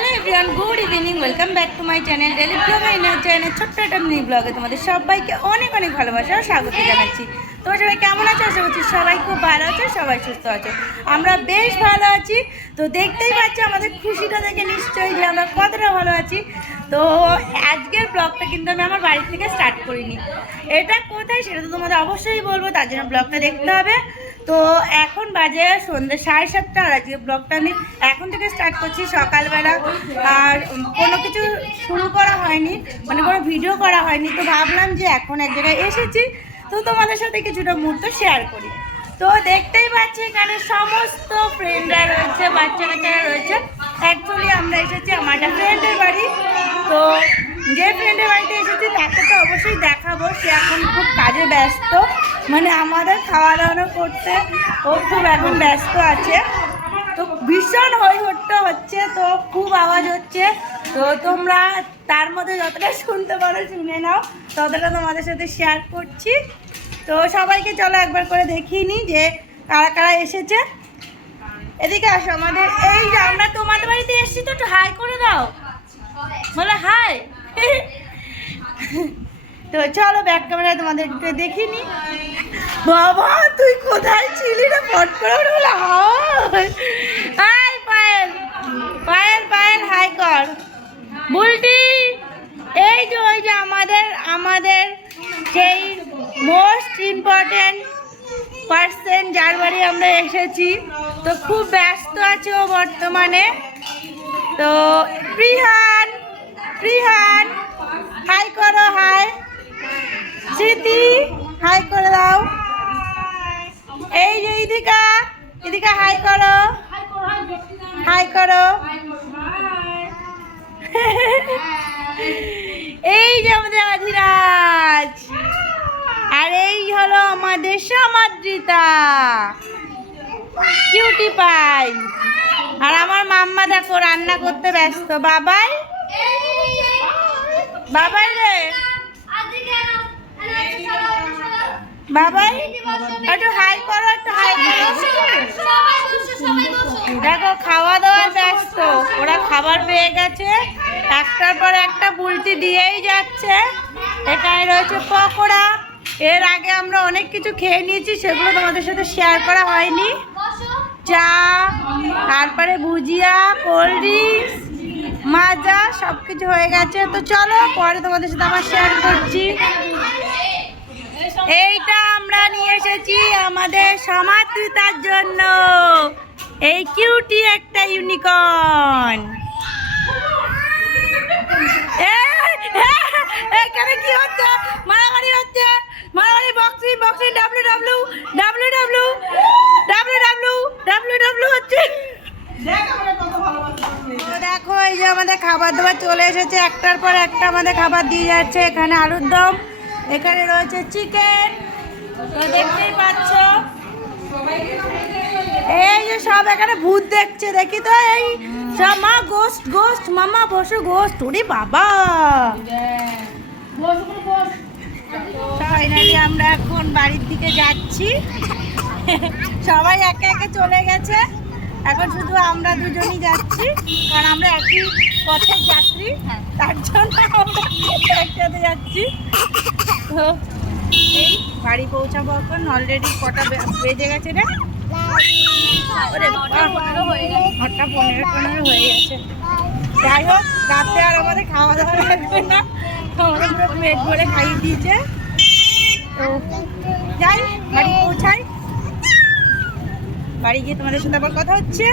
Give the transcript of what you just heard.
Hello everyone, good evening, welcome back to my channel daily blog. Channel ছোট্ট একটা mini ব্লগে তোমাদের সবাইকে অনেক অনেক ভালোবাসা ও স্বাগত জানাচ্ছি। তোমরা সবাই কেমন আছো? আশা করছি সবাই খুব ভালো আছো, সবাই সুস্থ আছো। আমরা বেশ ভালো আছি। তো দেখতেই পাচ্ছি আমাদের খুশিটা দেখে নিশ্চয়ই যে আমরা কতটা ভালো আছি। তো আজকের ব্লগটা কিন্তু আমি আমার বাড়ি থেকে স্টার্ট করিনি। এটা কোথায় সেটা তো তোমাদের অবশ্যই বলবো, তার জন্য ব্লগটা দেখতে হবে। তো এখন বাজে সন্ধ্যে 7:30, আর আজকে ব্লগটা আমি এখন থেকে স্টার্ট করছি সকালবেলা। আর কোনো কিছু শুরু করা হয়নি, মানে কোনো ভিডিও করা হয়নি। তো ভাবলাম যে এখন এক জায়গায় এসেছি, তো তোমাদের সাথে কিছুটা মুহূর্ত শেয়ার করি। তো দেখতেই পাচ্ছি এখানে সমস্ত ফ্রেন্ডরা রয়েছে, বাচ্চা কাচ্চারা রয়েছে। অ্যাকচুয়ালি আমরা এসেছি আমার একটা ফ্রেন্ডের বাড়ি। তো যে ফ্রেন্ডের বাড়িতে এসেছি তাকে তো অবশ্যই দেখাবো, সে এখন খুব কাজে ব্যস্ত, মানে আমাদের খাওয়া দাওয়া করতে ও খুব এখন ব্যস্ত আছে। তো ভীষণ হইহট্টা হচ্ছে, তো খুব আওয়াজ হচ্ছে। তো তোমরা তার মধ্যে যতটা শুনতে পারো শুনে নাও, ততটা তোমাদের সাথে শেয়ার করছি। তো সবাইকে চলো একবার করে দেখিয়ে নিই যে কারা কারা এসেছে। এদিকে আসো, আমাদের এই যে আমরা তোমাদের বাড়িতে এসেছি, তো একটু হাই করে দাও, বলে হাই। তো চলো ব্যাক ক্যামেরায় তোমাদের একটু দেখিয়ে নিই। বাবা তুই কোথায় ছিলি রে? ফট করে বলে হাই পায়েল, পায়েল পায়েল হাই কর। বুলটি এই যে ওই যে আমাদের সেই মোস্ট ইম্পর্টেন্ট পার্সন যার বাড়ি আমরা এসেছি, তো খুব ব্যস্ত আছে ও বর্তমানে। তো প্রিহান প্রিহান হাই করো, হাই। স্মৃতি হাই করে দাও। এই যে ইদিকা, ইদিকা হাই করো, হাই করো। এই যে আমাদের আধিরাজ, আর এই হলো আমাদের সমাদ্রিতা কিউটি পাই। আর আমার মাম্মা দেখো রান্না করতে ব্যস্ত। বাবাই বাবাই রে, বাবাই একটু হাই করো, একটু হাই করো। দেখো খাওয়া দাওয়ার ব্যস্ত, ওরা খাবার পেয়ে গেছে, একটার পর একটা বুলটি দিয়েই যাচ্ছে। এখানে রয়েছে পকোড়া, এর আগে আমরা অনেক কিছু খেয়ে নিয়েছি, সেগুলো তোমাদের সাথে শেয়ার করা হয়নি। চা, তারপরে ভুজিয়া, কোল্ড ড্রিঙ্কস, মাজা সব কিছু হয়ে গেছে। তো চলো পরে তোমাদের সাথে আবার শেয়ার করছি। এইটা আমরা নিয়ে এসেছি আমাদের সমাদৃতার জন্য, এই কিউটি একটা ইউনিকর্ন। এখানে কি হচ্ছে? মারামারি হচ্ছে, মারামারি, বক্সিং বক্সিং, ডাব্লিউ হচ্ছে। দেখো এই যে আমাদের খাবার দাবার চলে এসেছে, একটার পর একটা আমাদের খাবার দিয়ে যাচ্ছে। এখানে আলুর দম, এখানে রয়েছে চিকেন, তো দেখতেই পাচ্ছ। এই যে সব এখানে ভূত দেখছে, দেখি তো এই সব। মা গোস্ট গোস্ট, মামা বসো গোস্ট। ওরে বাবা, ফাইনালি আমরা এখন বাড়ির দিকে যাচ্ছি। সবাই একে একে চলে গেছে, এখন শুধু আমরা দুজনই যাচ্ছি, কারণ আমরা একই পথের যাত্রী, তার জন্য আমরা একসাথে যাচ্ছি। তো এই বাড়ি পৌঁছাবো এখন। অলরেডি কটা বেজে গেছে রে? 8:15 হয়ে গেছে। যাই হোক, রাতে আর আমাদের খাওয়া দাওয়া লাগবে না, আমাদের পুরো পেট ভরে খাইয়ে দিয়েছে। তো যাই, বাড়ি পৌঁছাই, বাড়ি গিয়ে তোমাদের সাথে আবার কথা হচ্ছে।